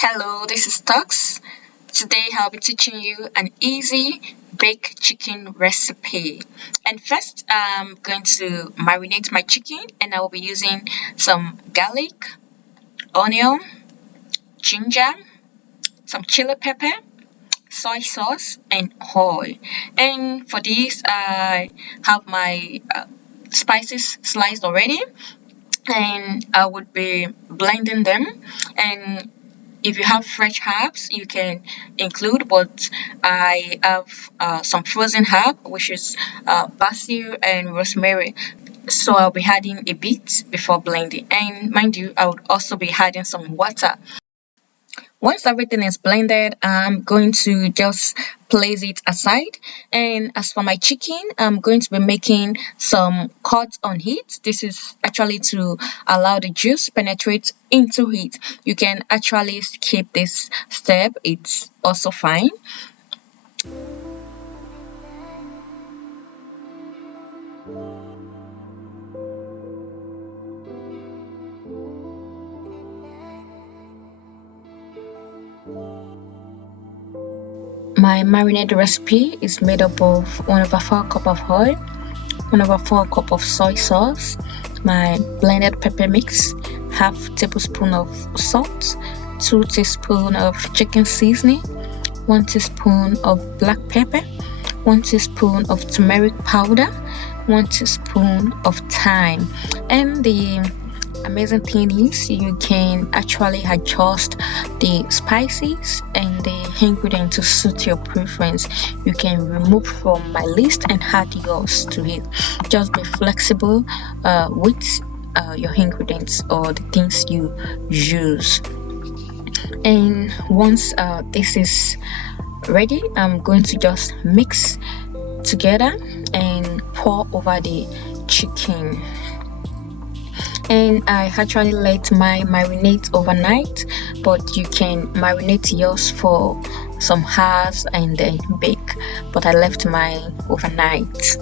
Hello, this is Tux. Today I'll be teaching you an easy baked chicken recipe. And first, I'm going to marinate my chicken and I will be using some garlic, onion, ginger, some chili pepper, soy sauce, and oil. And for this, I have my spices sliced already and I would be blending them. And if you have fresh herbs, you can include, but I have some frozen herb, which is basil and rosemary. So I'll be adding a bit before blending. And mind you, I would also be adding some water. Once everything is blended, I'm going to just place it aside. And as for my chicken, I'm going to be making some cuts on it. This is actually to allow the juice penetrate into it. You can actually skip this step. It's also fine. My marinade recipe is made up of 1/4 cup of oil, 1/4 cup of soy sauce, my blended pepper mix, half tablespoon of salt, 2 teaspoons of chicken seasoning, 1 teaspoon of black pepper, 1 teaspoon of turmeric powder, 1 teaspoon of thyme. And the amazing thing is you can actually adjust the spices and the ingredients to suit your preference. You can remove from my list and add yours to it. Just be flexible with your ingredients or the things you use. And once this is ready, I'm going to just mix together and pour over the chicken. And I actually let my marinate overnight, but you can marinate yours for some hours and then bake, but I left mine overnight.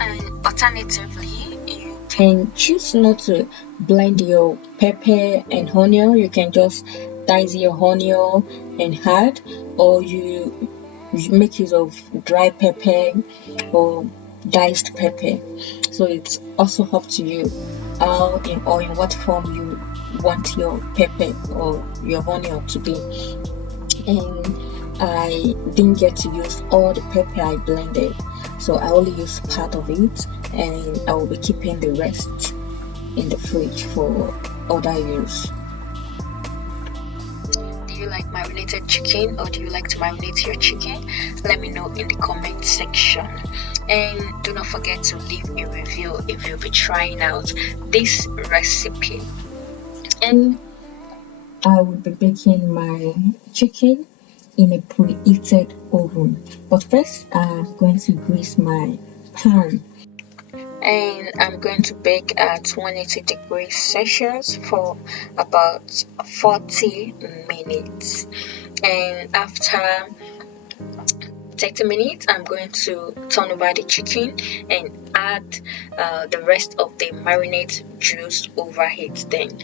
And alternatively, you can choose not to blend your pepper and onion. You can just dice your onion and add, or you make use of dry pepper or diced pepper. So it's also up to you how in what form you want your pepper or your onion to be. And I didn't get to use all the pepper I blended, so I only used part of it, and I will be keeping the rest in the fridge for other use. Do you like marinated chicken, or do you like to marinate your chicken? Let me know in the comment section. And do not forget to leave a review if you'll be trying out this recipe. And I will be baking my chicken in a preheated oven. But first, I'm going to grease my pan. And I'm going to bake at 180 degrees Celsius for about 40 minutes. And after 30 minutes, I'm going to turn over the chicken and add the rest of the marinade juice over it. Then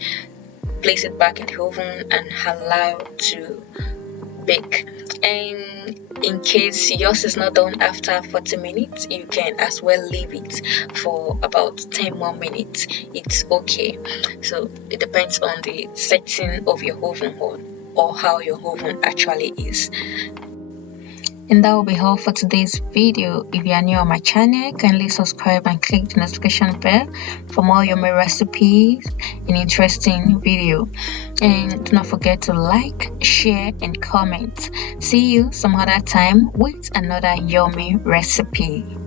place it back in the oven and allow to bake. And in case yours is not done after 40 minutes, you can as well leave it for about 10 more minutes. It's okay. So it depends on the setting of your oven or how your oven actually is. And that will be all for today's video. If you are new on my channel, kindly subscribe and click the notification bell for more yummy recipes and interesting video. And do not forget to like, share, and comment. See you some other time with another yummy recipe.